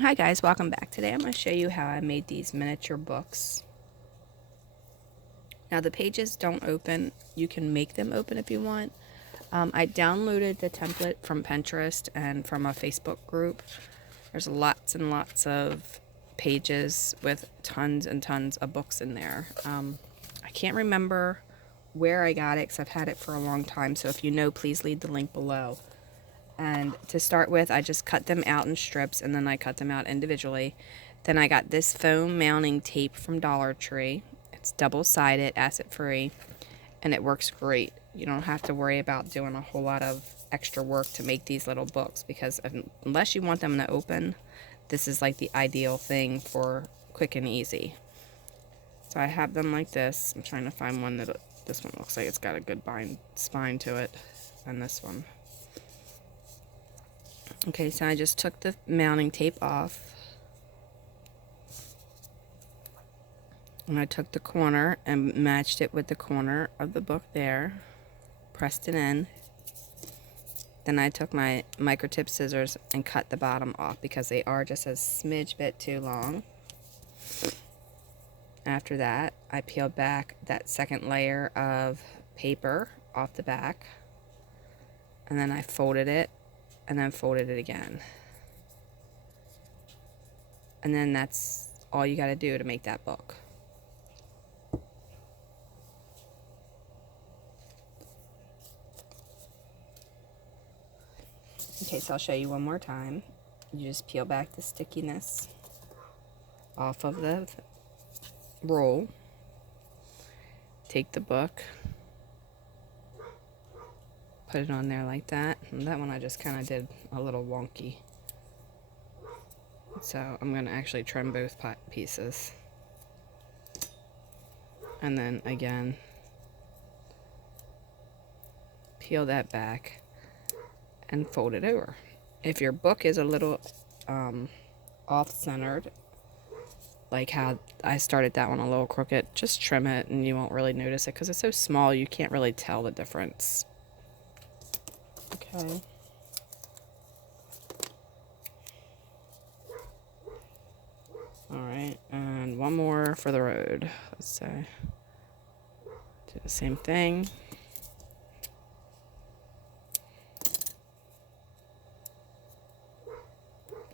Hi guys, welcome back. Today I'm going to show you how I made these miniature books. Now the pages don't open. You can make them open if you want. I downloaded the template from Pinterest and from a Facebook group. There's lots and lots of pages with tons and tons of books in there. I can't remember where I got it because I've had it for a long time, so if you know, please leave the link below. And to start with, I just cut them out in strips, and then I cut them out individually. Then I got this foam mounting tape from Dollar Tree. It's double-sided, acid-free, and it works great. You don't have to worry about doing a whole lot of extra work to make these little books, because unless you want them to open, this is like the ideal thing for quick and easy. So I have them like this. I'm trying to find one that, this one looks like it's got a good spine to it, and this one. Okay, so I just took the mounting tape off, and I took the corner and matched it with the corner of the book there, pressed it in. Then I took my microtip scissors and cut the bottom off because they are just a smidge bit too long. After that, I peeled back that second layer of paper off the back, and then I folded it and then folded it again. And then that's all you got to do to make that book. Okay, so I'll show you one more time. You just peel back the stickiness off of the roll. Take the book, put it on there like that. And that one I just kind of did a little wonky. So I'm going to actually trim both pieces. And then again, peel that back and fold it over. If your book is a little off-centered, like how I started that one a little crooked, just trim it and you won't really notice it because it's so small you can't really tell the difference. Okay. Alright, and one more for the road. Let's say, do the same thing.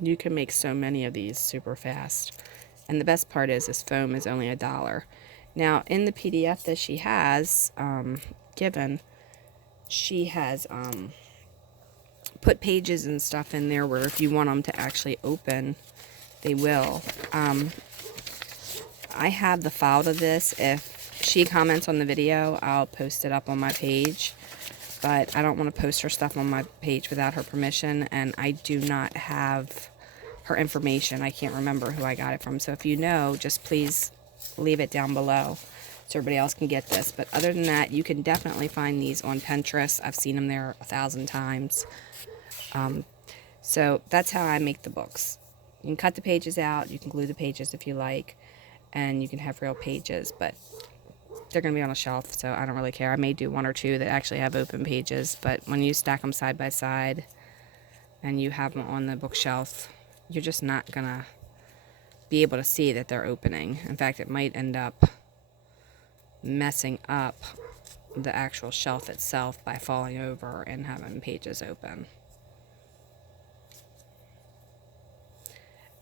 You can make so many of these super fast. And the best part is this foam is only $1. Now, in the PDF that she has given, she has put pages and stuff in there where if you want them to actually open, they will. I have the file to this. If she comments on the video, I'll post it up on my page. But I don't want to post her stuff on my page without her permission, and I do not have her information. I can't remember who I got it from. So if you know, just please leave it down below so everybody else can get this. But other than that, you can definitely find these on Pinterest. I've seen them there 1,000 times. So that's how I make the books. You can cut the pages out, you can glue the pages if you like, and you can have real pages, but they're going to be on a shelf, so I don't really care. I may do one or two that actually have open pages, but when you stack them side by side and you have them on the bookshelf, you're just not going to be able to see that they're opening. In fact, it might end up messing up the actual shelf itself by falling over and having pages open.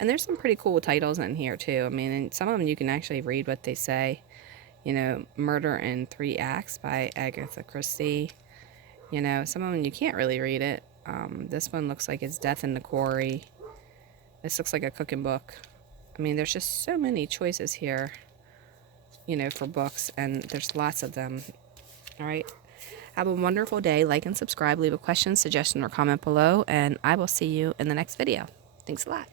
And there's some pretty cool titles in here too. I mean, and some of them you can actually read what they say. You know, Murder in 3 Acts by Agatha Christie. You know, some of them you can't really read it. This one looks like it's Death in the Quarry. This looks like a cooking book. I mean, there's just so many choices here, you know, for books, and there's lots of them. All right. Have a wonderful day. Like and subscribe. Leave a question, suggestion, or comment below, and I will see you in the next video. Thanks a lot.